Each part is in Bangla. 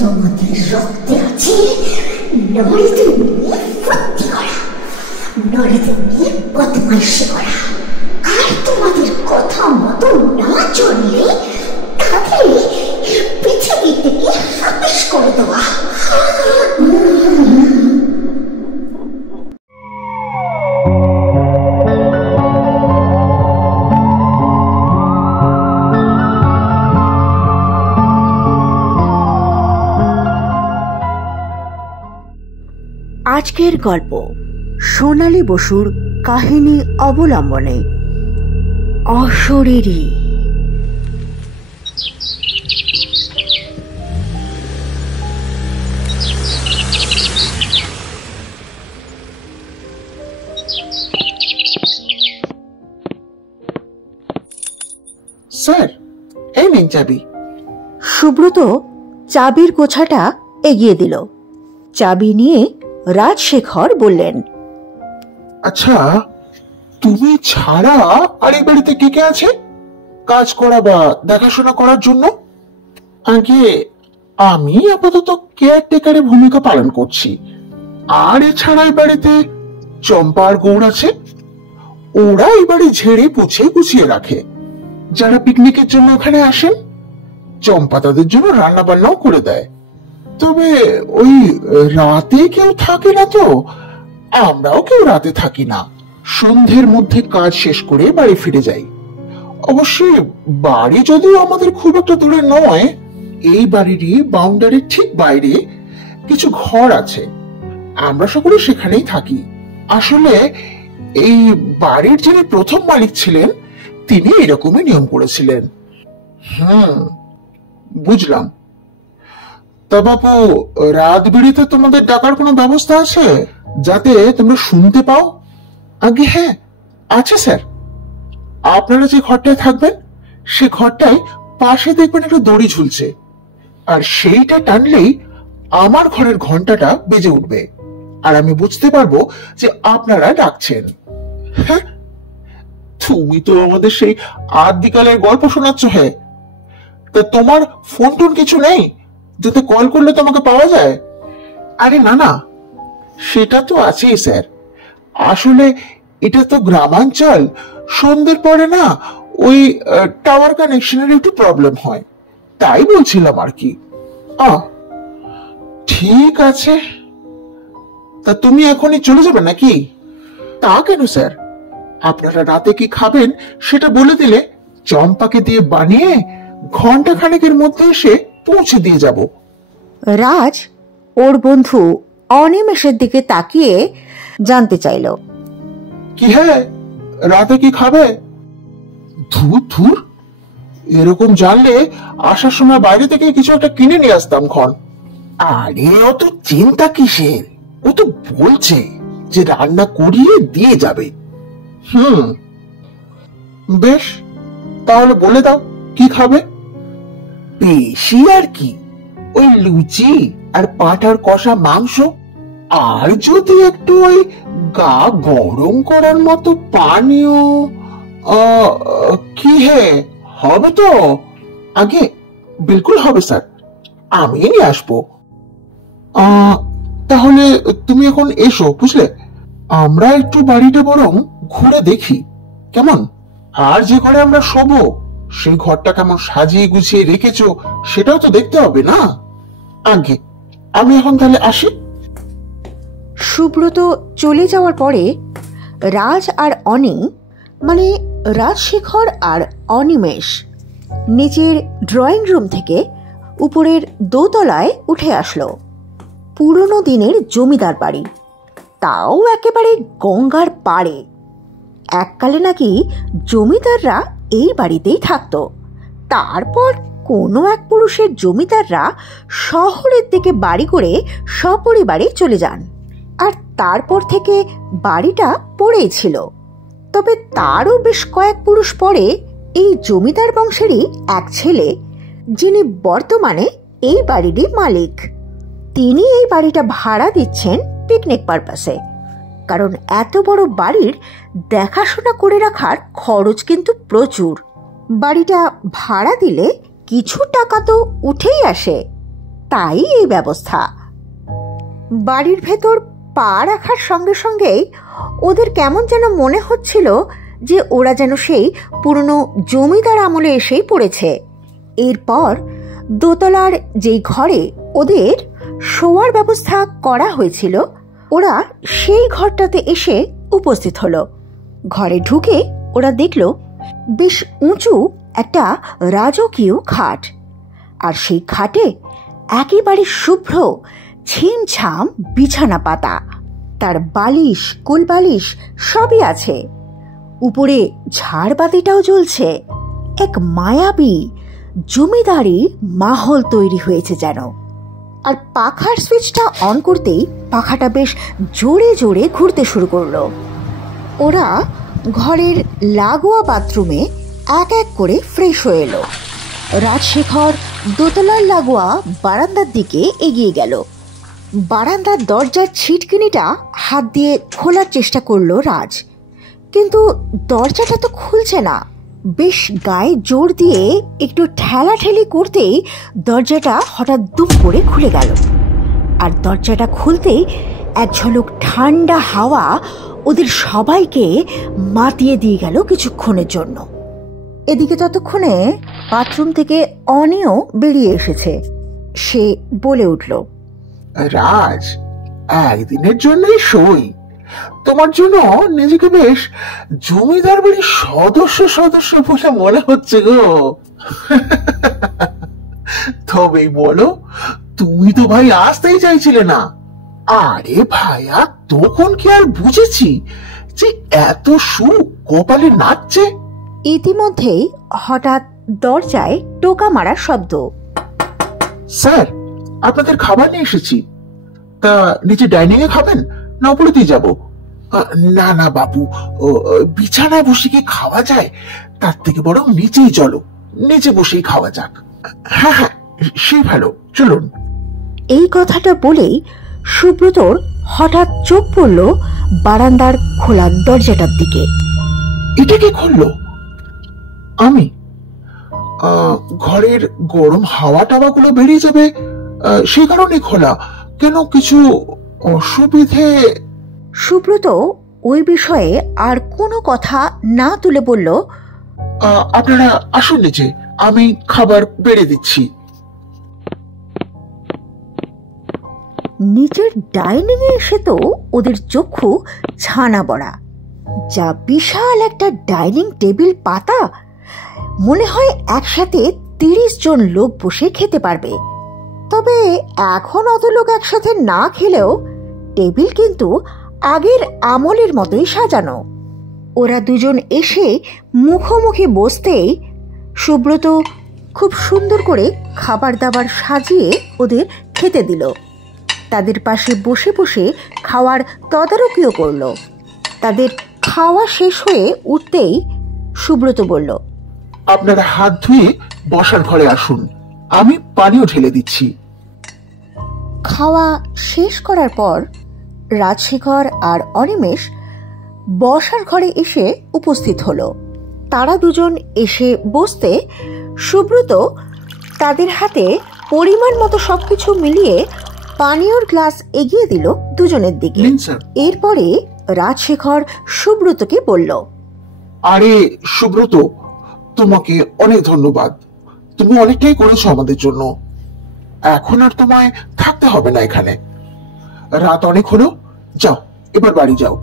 তোমাদের রক্তে আছে নড়ে ফুর্তি করা, নড়ে বদমাইশি করা, আর তোমাদের কথা মতো না চললে তাদের পৃথিবী থেকে হাতিশ করে দেওয়া। আজকের গল্প সোনালী বসুর কাহিনী অবলম্বনে অশরীরী। স্যার, এই নিন চাবি। সুব্রত চাবির গোছাটা এগিয়ে দিল। চাবি নিয়ে রাজশেখর বললেন, আচ্ছা, তুমি ছাড়া আর এই বাড়িতে কে কে আছে কাজ করা বা দেখাশোনা করার জন্য? আগে আমি আপাতত কেয়ারটেকারের ভূমিকা পালন করছি, আর এছাড়া এই বাড়িতে চম্পা আর গৌড় আছে। ওরা এই বাড়ি ঝেড়ে পুছে গুছিয়ে রাখে। যারা পিকনিকের জন্য ওখানে আসেন, চম্পা তাদের জন্য রান্না বান্নাও করে দেয়। তবে ওই রাতে কেউ থাকে না, তো আমরাও কেউ রাতে থাকি না। সন্ধ্যের মধ্যে কাজ শেষ করে বাড়ি ফিরে যাই। অবশ্যই বাড়ি যদিও আমাদের খুব একটা দূরে নয়, এই বাড়িরই বাউন্ডারির ঠিক বাইরে কিছু ঘর আছে, আমরা সকলে সেখানেই থাকি। আসলে এই বাড়ির যিনি প্রথম মালিক ছিলেন, তিনি এরকমই নিয়ম করেছিলেন। বুঝলাম। তা বাপু, রাত বিড়িতে তোমাদের ডাকার কোনো ব্যবস্থা আছে যাতে তোমরা শুনতে পাও? আগে হ্যাঁ, আছে স্যার। আপনারা যে ঘরটায় থাকবেন, সে ঘরটায় পাশে দেখবেন একটা দড়ি ঝুলছে, আর সেইটা টানলেই আমার ঘরের ঘন্টাটা বেজে উঠবে, আর আমি বুঝতে পারবো যে আপনারা ডাকছেন। হ্যাঁ, তুমি তো আমাদের সেই আদিকালের গল্প শোনাচ্ছ। হ্যাঁ, তা তোমার ফোন টোন কিছু নেই যাতে কল করলে তোমাকে পাওয়া যায়? আরে না না, সেটা তো আছেই স্যার। আসলে এটা তো গ্রামাঞ্চল, সন্ধ্যের পরে না ওই টাওয়ার কানেকশনের একটু প্রবলেম হয়, তাই বলছিলাম আর কি। ঠিক আছে, তা তুমি এখনই চলে যাবে নাকি? তা কেন স্যার, আপনারা রাতে কি খাবেন সেটা বলে দিলে চম্পাকে দিয়ে বানিয়ে ঘন্টা খানেকের মধ্যে এসে পৌঁছে দিয়ে যাব। রাজ ওর বন্ধু অনিমেষের দিকে তাকিয়ে জানতে চাইল, কি হ্যাঁ, রাতে কি খাবে? ধুর ধুর, এরকম জানলে আসার সময় বাইরে থেকে কিছু একটা কিনে নিয়ে আসতাম ক্ষণ। আরে অত চিন্তা কিসের, ও তো বলছে যে রান্না করিয়ে দিয়ে যাবে। বেশ, তাহলে বলে দাও কি খাবে। বেশি আর কি, ওই লুচি আর পাঁঠার কষা মাংস, আর যদি একটু ওই গা গরম করার মতো পানীয়। কি হে, হবে তো? আগে বিলকুল হবে স্যার, আমি নিয়ে আসবো। তাহলে তুমি এখন এসো, বুঝলে? আমরা একটু বাড়িটা বরং ঘুরে দেখি, কেমন? আর যে ঘরে আমরা শোবো, সেই ঘরটা কেমন সাজিয়ে গুছিয়ে রেখেছো সেটাও তো দেখতে হবে না? আগে আমি এখন তাহলে আসি। সুব্রত চলে যাওয়ার পরে রাজ আর অনি, মানে রাজশেখর আর অনিমেষ, নিচের ড্রয়িং রুম থেকে উপরের দোতলায় উঠে আসলো। পুরনো দিনের জমিদার বাড়ি, তাও একেবারে গঙ্গার পাড়ে। এককালে নাকি জমিদাররা এই বাড়িতেই থাকতো। তারপর কোনো এক পুরুষের জমিদাররা শহরের দিকে বাড়ি করে সপরিবারে চলে যান, আর তারপর থেকে বাড়িটা পড়েই ছিল। তবে তারও বেশ কয়েক পুরুষ পরে এই জমিদার বংশেরই এক ছেলে, যিনি বর্তমানে এই বাড়িরই মালিক, তিনি এই বাড়িটা ভাড়া দিচ্ছেন পিকনিক পারপাসে। কারণ এত বড় বাড়ির দেখাশোনা করে রাখার খরচ কিন্তু প্রচুর। বাড়িটা ভাড়া দিলে কিছু টাকা তো উঠেই আসে, তাই এই ব্যবস্থা। বাড়ির ভেতর পা রাখার সঙ্গে সঙ্গেই ওদের কেমন যেন মনে হচ্ছিল যে ওরা যেন সেই পুরনো জমিদার আমলে এসেই পড়েছে। এরপর দোতলার যেই ঘরে ওদের শোয়ার ব্যবস্থা করা হয়েছিল, ওরা সেই ঘরটাতে এসে উপস্থিত হলো। ঘরে ঢুকে ওরা দেখল বেশ উঁচু একটা রাজকীয় খাট, আর সেই খাটে একেবারে শুভ্র ছিমছাম বিছানা পাতা, তার বালিশ কোলবালিশ সবই আছে। উপরে ঝাড়বাতিটাও জ্বলছে। এক মায়াবী জমিদারি মাহল তৈরি হয়েছে যেন। আর পাখার সুইচটা অন করতেই পাখাটা বেশ জোরে জোরে ঘুরতে শুরু করলো। ওরা ঘরের লাগোয়া বাথরুমে এক এক করে ফ্রেশ হয়ে এলো। রাজশেখর দোতলার লাগোয়া বারান্দার দিকে এগিয়ে গেল। বারান্দার দরজার ছিটকিনিটা হাত দিয়ে খোলার চেষ্টা করলো রাজ, কিন্তু দরজাটা তো খুলছে না। বেশ গায়ে জোর দিয়ে একটু ঠেলাঠেলি করতেই দরজাটা হঠাৎ দুম করে খুলে গেল। আর দরজাটা খুলতেই এক ঝলক ঠান্ডা হাওয়া ওদের সবাইকে মাতিয়ে দিয়ে গেল কিছুক্ষণের জন্য। এদিকে ততক্ষণে বাথরুম থেকে অনিও বেরিয়ে এসেছে। সে বলে উঠল, রাজ, একদিনের জন্যই সই। তোমার জন্য নিজেকে বেশ জমিদার বাড়ির সদস্য বলে মনে হচ্ছে গো। তবেই বলো, তুমি তো ভাই আসতেই চাইছিলে না। আরে ভাইয়া, তখন কি আর বুঝেছি যে এত সুখ কপালে নাচছে? ইতিমধ্যেই হঠাৎ দরজায় টোকা মারার শব্দ। স্যার, আপনাদের খাবার নিয়ে এসেছি। তা নিচে ডাইনিং এ খাবেন না উপরেতেই যাব? না না বাবু, বিছানায় বসে কি খাওয়া যায়? তার থেকে বরং নিচেই চলো, নিচে বসেই খাওয়া যাক। হ্যাঁ হ্যাঁ, সেই ভালো, চলুন। এই কথাটা বলেই সুব্রতর হঠাৎ চোখ পড়ল বারান্দার খোলা দরজাটার দিকে। এটা কে খুললো? আমি? ঘরের গরম হাওয়া টাওয়াগুলো বেরিয়ে যাবে সেই কারণে খোলা। কেন, কিছু অসুবিধে? সুব্রত ওই বিষয়ে আর কোনো কথা না তুলে বলল, আপনারা আসুন নিচে, আমি খাবার বেড়ে দিচ্ছি। নিচের ডাইনিং এ এসে তো ওদের চক্ষু ছানা বড়া। যা বিশাল একটা ডাইনিং টেবিল পাতা, মনে হয় একসাথে 30 জন লোক বসে খেতে পারবে। তবে এখন অত লোক একসাথে না খেলেও টেবিল কিন্তু আগের আমলের মতোই সাজানো। ওরা দুজন এসে মুখোমুখি বসতেই সুব্রত খুব সুন্দর করে খাবার দাবার সাজিয়ে ওদের খেতে দিল। তাদের পাশে বসে বসে খাওয়ার তদারকিও করলো। তাদের খাওয়া শেষ হয়ে উঠতেই সুব্রত বলল, আপনারা হাত ধুয়ে বসার ঘরে আসুন, আমি পানিও ঢেলে দিচ্ছি। খাওয়া শেষ করার পর রাজশেখর আর অনিমেষ বসার ঘরে এসে উপস্থিত হলো। তারা দুজন এসে বসতে সুব্রত তাদের হাতে পরিমাণ মতো সবকিছু মিলিয়ে পানীয়র গ্লাস এগিয়ে দিল দুজনের দিকে। এরপরে রাজশেখর সুব্রতকে বলল, আরে সুব্রত, তোমাকে অনেক ধন্যবাদ। তুমি অনেকটাই করেছো আমাদের জন্য। এখন আর তোমায় থাকতে হবে না এখানে। রাত অনেক হলো, যাও এবার বাড়ি যাও।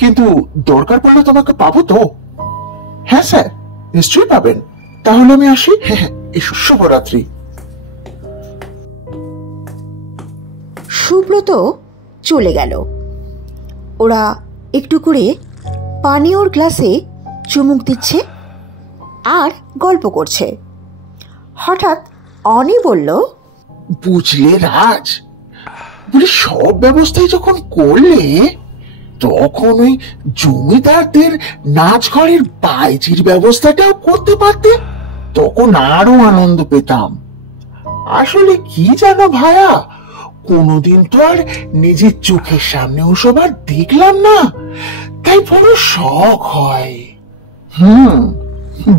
কিন্তু দরকার পড়লে তোমাকে পাবো তো? হ্যাঁ স্যার, নিশ্চয়ই পাবেন। তাহলে আমি আসি। হ্যাঁ হ্যাঁ, এসো, শুভরাত্রি। সুব্রত চলে গেল। ওরা একটু করে পানীয়র গ্লাসে চুমুক দিচ্ছে আর গল্প করছে। হঠাৎ অনি বলল, বুঝলে রাজ, বলি সব ব্যবস্থাই যখন করলে, তখন ওই জমিদারদের নাচ ঘরের বাইজির ব্যবস্থাটাও করতে পারতে, তখন আরো আনন্দ পেতাম। আসলে কি জানো ভাইয়া, কোনোদিন তো আর নিজের চোখের সামনে ওসব আর দেখলাম না, তাই বড় শখ হয়।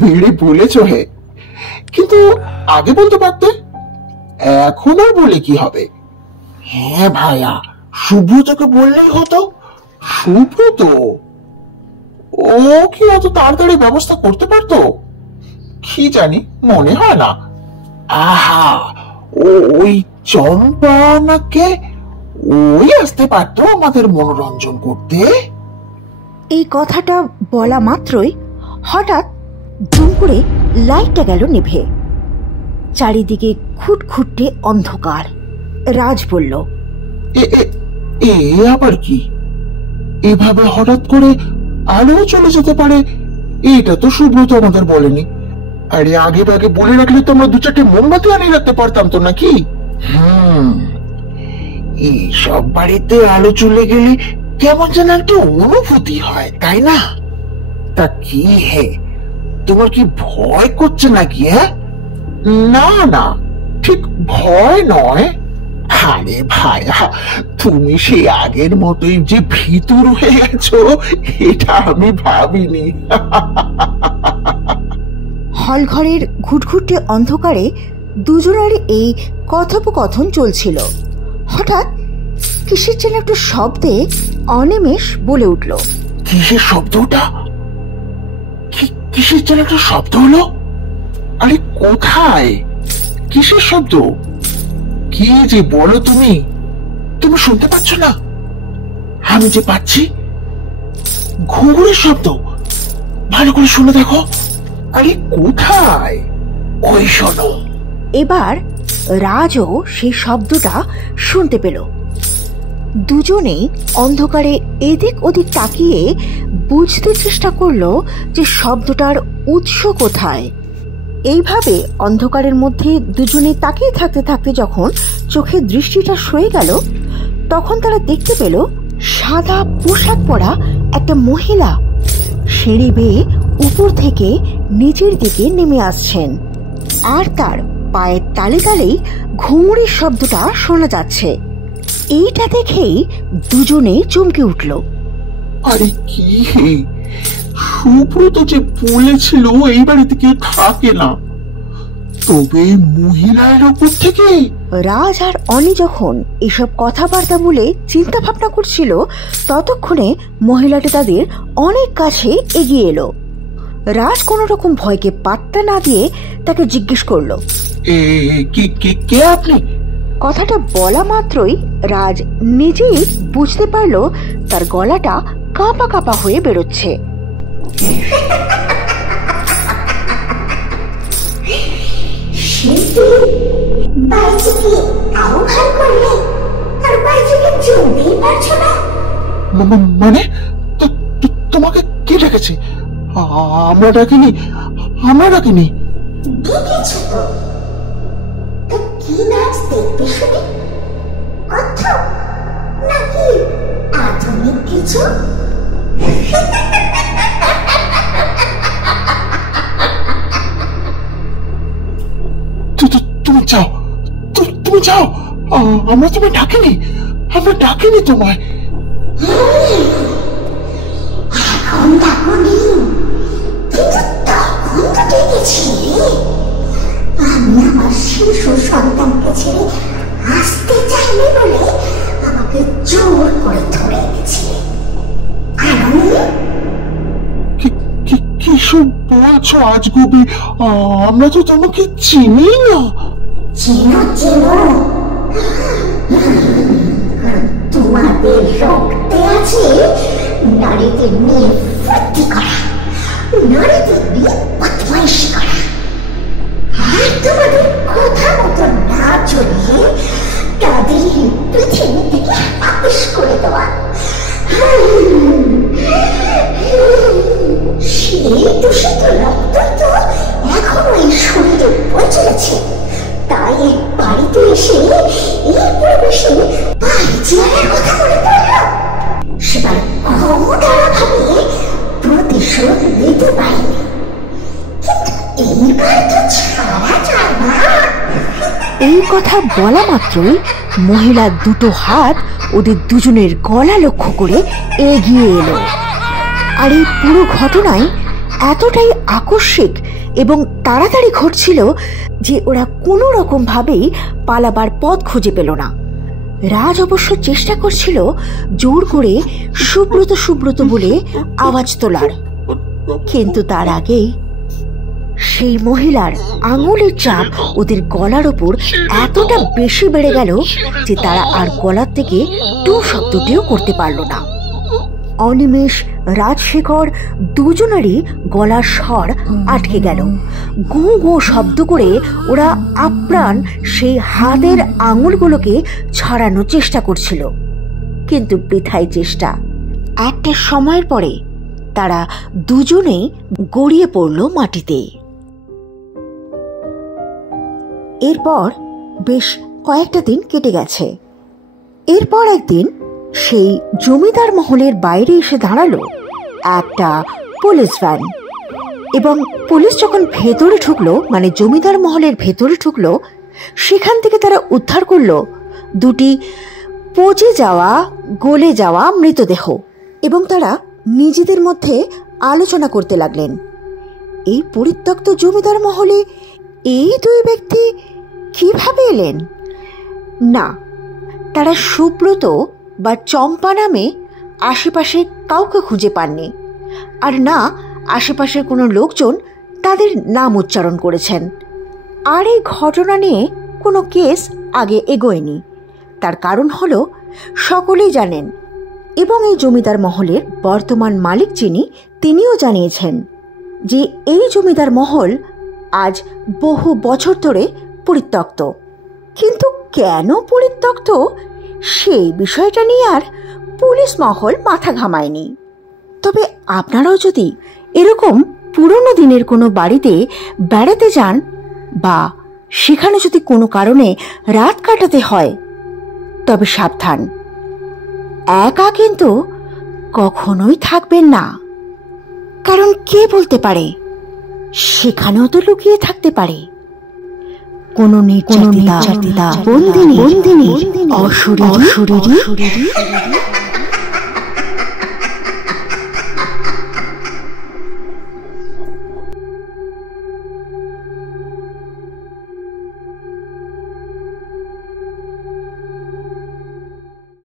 বেড়ে বলেছ হে, কিন্তু আগে বলতে পারতে। এখন আর বলে কি হবে? হ্যাঁ ভাইয়া, সুব্রতকে বললেই হতো। সুব্রত ও কি অত তাড়াতাড়ি ব্যবস্থা করতে পারতো? কি জানি, মনে হয় না। আহা, ওই চম্পা নাকে ওই আসতে পারতো আমাদের মনোরঞ্জন করতে। এই কথাটা বলা মাত্রই হঠাৎ দুম করে লাইটটা গেল নিভে। চারিদিকে খুটখুটে অন্ধকার। রাজ বলল, এ আবার কি? এভাবে হঠাৎ করে আলো চলে যেতে পারে, এটা তো সুব্রত আমাদের বলেনি। আরে আগে ভাগে বলে রাখলে তো আমরা 2-4টে মোমবাতি আনিয়ে রাখতে পারতাম তো, নাকি? এইসব বাড়িতে আলো চলে গেলে কেমন যেন একটা অনুভূতি হয়, তাই না? তা কি হে, তোমার কি ভয় করছে নাকি? হ্যাঁ, না না, ঠিক ভয় নয়। আরে ভাইয়া, তুমি সেই আগের মতোই যে ভীতুর হয়ে গেছো, এটা আমি ভাবিনি। হল ঘরের ঘুটঘুটে অন্ধকারে দুজনের এই কথোপকথন চলছিল। হঠাৎ কিসের যেন একটা শব্দে অনিমেষ বলে উঠল, কিসের শব্দ ওটা? কিসের যেন একটা শব্দ হলো? আরে কোথায়? কিসের শব্দ? কি যে বলো তুমি? তুমি শুনতে পাচ্ছ না? আমি যে পাচ্ছি। ঘুঘুরের শব্দ। ভালো করে শুনে দেখো। আরে কোথায়? ওই শোনো। এবার রাজও সেই শব্দটা শুনতে পেল। দুজনেই অন্ধকারে এদিক ওদিক তাকিয়ে বুঝতে চেষ্টা করলো যে শব্দটার উৎস কোথায়। এইভাবে অন্ধকারের মধ্যে দুজনে তাকিয়ে থাকতে থাকতে যখন চোখের দৃষ্টিটা সয়ে গেল, তখন তারা দেখতে পেল সাদা পোশাক পরা একটা মহিলা সিঁড়ি বেয়ে উপর থেকে নিচের দিকে নেমে আসছেন, আর তার পায়ের তালে তালেই ঘুঙুরের শব্দটা শোনা যাচ্ছে। এইটা দেখেই দুজনে চমকে উঠল। আরে কি হে, সুব্রত যে বলেছিল এই বাড়িতে কেউ থাকে না, তবে মহিলার উপর থেকে। রাজ আর অনি যখন এসব কথাবার্তা বলে চিন্তা ভাবনা করছিল, ততক্ষণে মহিলাটি তাদের অনেক কাছে এগিয়ে এলো। রাজ কোন রকম ভয়কে পাত্তা না দিয়ে তাকে জিজ্ঞেস করলো, কে আপনি? কথাটা বলা মাত্রই রাজ নিজেই বুঝতে পারলো তার গলাটা কাঁপা কাঁপা হয়ে বেরোচ্ছে। মানে তোমাকে কে ডেকেছে? আমরা ডাকিনি, আমরা ডাকিনি। কি নাচ দেখতে শুনি? কত্থক নাকি আধুনিক কিছু? তুমি যাও, তুমি যাও। আমরা তোমায় ডাকিনি, আমরা ডাকিনি তোমায়। এখন ডাকুনি, কিন্তু তখন তো ডেকেছি। আমি আমার শিশু সন্তানকে ছেড়ে আসতে চাইনি বলে আমাকে জোর করে ধরে এনেছিলে। কি সব বলছো আজগুবি? আমরা তো তোমাকে চিনি না। চিনো চিনো, তোমাদের রক্তে আছে নারীদের নিয়ে ফুর্তি করা, নারীদের নিয়ে বদমাইশি করা, আর তোমাদের কথা মতো না চলিয়ে তাদের পৃথিবী থেকে আপিস করে দেওয়া। সেই দূষিত রক্তই তো এখনো এই শরীরে বয়ে চলেছে। তাই এই বাড়িতে এসে এই পরিবেশে চেয়ারের কথা মনে পড়ল। সেবার ক্ষমতারা ভাবে প্রতিশোধ নিতে পারিনি, কিন্তু এইবার তো ছাড়া যায় না। এই কথা বলা মাত্রই মহিলার দুটো হাত ওদের দুজনের গলা লক্ষ্য করে এগিয়ে এলো। আর এই পুরো ঘটনায় এতটাই আকস্মিক এবং তাড়াতাড়ি ঘটছিল যে ওরা কোনো রকম ভাবেই পালাবার পথ খুঁজে পেল না। রাজ অবশ্য চেষ্টা করছিল জোর করে সুব্রত সুব্রত বলে আওয়াজ তোলার, কিন্তু তার আগেই সেই মহিলার আঙুলের চাপ ওদের গলার ওপর এতটা বেশি বেড়ে গেল যে তারা আর গলার থেকে টু শব্দটিও করতে পারল না। অনিমেষ, রাজশেখর দুজনেরই গলার স্বর আটকে গেল। গো গো শব্দ করে ওরা আপ্রাণ সেই হাতের আঙুলগুলোকে ছড়ানোর চেষ্টা করছিল, কিন্তু বৃথাই চেষ্টা। একটা সময়ের পরে তারা দুজনেই গড়িয়ে পড়ল মাটিতে। এরপর বেশ কয়েকটা দিন কেটে গেছে। এরপর একদিন সেই জমিদার মহলের বাইরে এসে দাঁড়ালো একটা পুলিশ ভ্যান, এবং পুলিশ যখন ভেতরে ঢুকলো, মানে জমিদার মহলের ভেতরে ঢুকলো, সেখান থেকে তারা উদ্ধার করলো দুটি পচে যাওয়া, গলে যাওয়া মৃতদেহ, এবং তারা নিজেদের মধ্যে আলোচনা করতে লাগলেন, এই পরিত্যক্ত জমিদার মহলে এই দুই ব্যক্তি কিভাবে এলেন? না, তারা সুব্রত বা চম্পা নামে আশেপাশে কাউকে খুঁজে পাননি, আর না আশেপাশের কোনো লোকজন তাদের নাম উচ্চারণ করেছেন। আর এই ঘটনা নিয়ে কোনো কেস আগে এগোয়নি। তার কারণ হলো সকলেই জানেন, এবং এই জমিদার মহলের বর্তমান মালিক যিনি, তিনিও জানিয়েছেন যে এই জমিদার মহল আজ বহু বছর ধরে পরিত্যক্ত। কিন্তু কেন পরিত্যক্ত সেই বিষয়টা নিয়ে আর পুলিশ মহল মাথা ঘামায়নি। তবে আপনারাও যদি এরকম পুরনো দিনের কোনো বাড়িতে বেড়াতে যান, বা সেখানে যদি কোনো কারণে রাত কাটাতে হয়, তবে সাবধান, একা কিন্তু কখনোই থাকবেন না। কারণ কে বলতে পারে সেখানেও তো লুকিয়ে থাকতে পারে কোনো নির্যাতিতা, বন্দিনী, অশরীরী।